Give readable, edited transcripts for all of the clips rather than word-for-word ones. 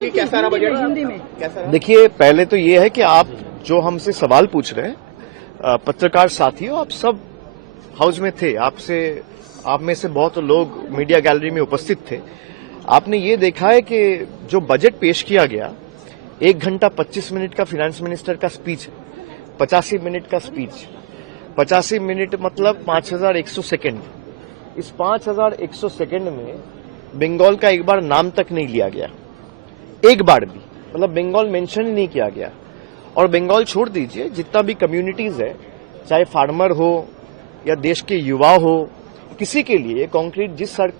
कैसा रहा बजट हिंदी में? कैसा रहा? देखिए, पहले तो ये है कि आप जो हमसे सवाल पूछ रहे हैं, पत्रकार साथियों, आप सब हाउस में थे। आप में से बहुत लोग मीडिया गैलरी में उपस्थित थे। आपने ये देखा है कि जो बजट पेश किया गया, 1 घंटा 25 मिनट का फाइनेंस मिनिस्टर का स्पीच, 85 मिनट का स्पीच, 85 मिनट मतलब 5100 सेकेंड। इस 5100 सेकेंड में बंगाल का एक बार नाम तक नहीं लिया गया, एक बार भी, मतलब बंगाल मेंशन ही नहीं किया गया। और बंगाल छोड़ दीजिए, जितना भी कम्युनिटीज है, चाहे फार्मर हो या देश के युवा हो, किसी के लिए कॉन्क्रीट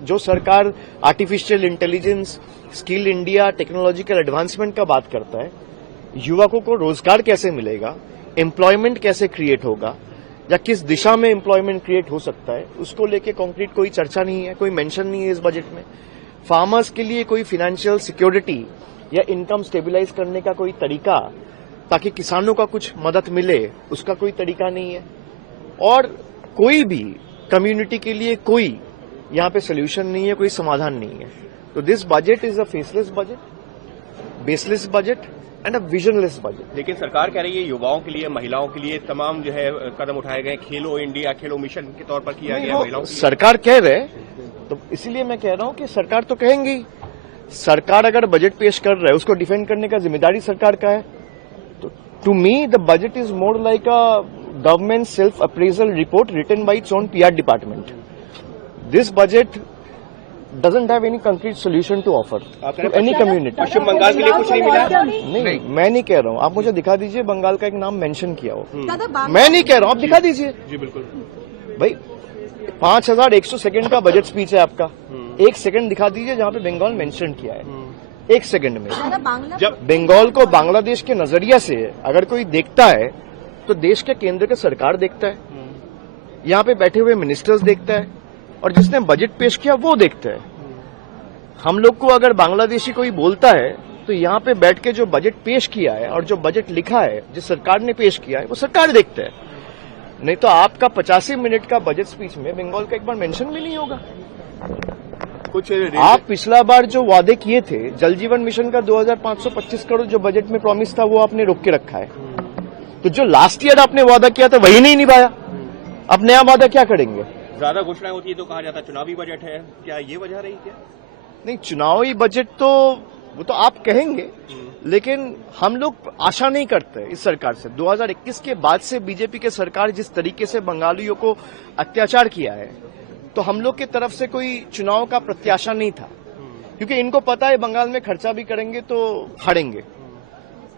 जो सरकार artificial intelligence, skill India, technological advancement का बात करता है, युवकों को रोजगार कैसे मिलेगा, एम्प्लॉयमेंट कैसे क्रिएट होगा, या किस दिशा में एम्प्लॉयमेंट क्रिएट हो सकता है, उसको लेके कॉन्क्रीट कोई चर्चा नहीं है, कोई मेंशन नहीं है इस बजट में। फार्मर्स के लिए कोई फाइनेंशियल सिक्योरिटी या इनकम स्टेबलाइज करने का कोई तरीका, ताकि किसानों का कुछ मदद मिले, उसका कोई तरीका नहीं है। और कोई भी कम्युनिटी के लिए कोई यहाँ पे सोल्यूशन नहीं है, कोई समाधान नहीं है। तो this budget is a faceless budget, baseless budget and a visionless budget. लेकिन सरकार कह रही है युवाओं के लिए, महिलाओं के लिए तमाम जो है कदम उठाए गए। खेलो इंडिया, खेलो मिशन के तौर पर किया गया महिलाओं के लिए। सरकार कह रहे, तो इसीलिए मैं कह रहा हूं कि सरकार तो कहेंगी। सरकार अगर बजट पेश कर रहा है, उसको डिफेंड करने का जिम्मेदारी सरकार का है। तो to me the budget is more like a government self appraisal report written by its own PR department. This budget doesn't have any concrete solution to offer to any community। पश्चिम बंगाल के लिए कुछ नहीं मिला? नहीं, मैं नहीं कह रहा हूँ। आप मुझे दिखा दीजिए बंगाल का एक नाम मेंशन किया हो। मैं नहीं कह रहा हूँ, आप दिखा दीजिए। जी बिल्कुल भाई, 5100 सेकंड का बजट स्पीच है आपका, 1 सेकंड दिखा दीजिए जहाँ पे बंगाल मेंशन किया है। 1 सेकंड में जब बंगाल को बांग्लादेश के नजरिया से अगर कोई देखता है, तो देश के केंद्र के सरकार देखता है, यहाँ पे बैठे हुए मिनिस्टर्स देखता है, और जिसने बजट पेश किया वो देखता है। हम लोग को अगर बांग्लादेशी कोई बोलता है, तो यहाँ पे बैठ के जो बजट पेश किया है और जो बजट लिखा है, जिस सरकार ने पेश किया है, वो सरकार देखता है। नहीं तो आपका 85 मिनट का बजट स्पीच में बंगाल का एक बार मेंशन भी नहीं होगा। कुछ आप पिछला बार जो वादे किए थे, जल जीवन मिशन का 2525 करोड़ जो बजट में प्रॉमिस था, वो आपने रोक के रखा है। तो जो लास्ट ईयर आपने वादा किया था, वही नहीं निभाया। अब नया वादा क्या करेंगे? ज्यादा घोषणाएं होती है तो कहा जाता चुनावी बजट है, क्या ये वजह रही क्या? नहीं, चुनावी बजट तो वो तो आप कहेंगे, लेकिन हम लोग आशा नहीं करते इस सरकार से। 2021 के बाद से बीजेपी के सरकार जिस तरीके से बंगालियों को अत्याचार किया है, तो हम लोग की तरफ से कोई चुनाव का प्रत्याशा नहीं था, क्योंकि इनको पता है बंगाल में खर्चा भी करेंगे तो हारेंगे।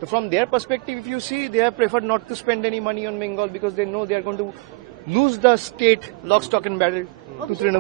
तो from their perspective, if you see, they have preferred not to spend any money on Bengal because they know they are going to lose the state lock, stock and barrel to Trinamool।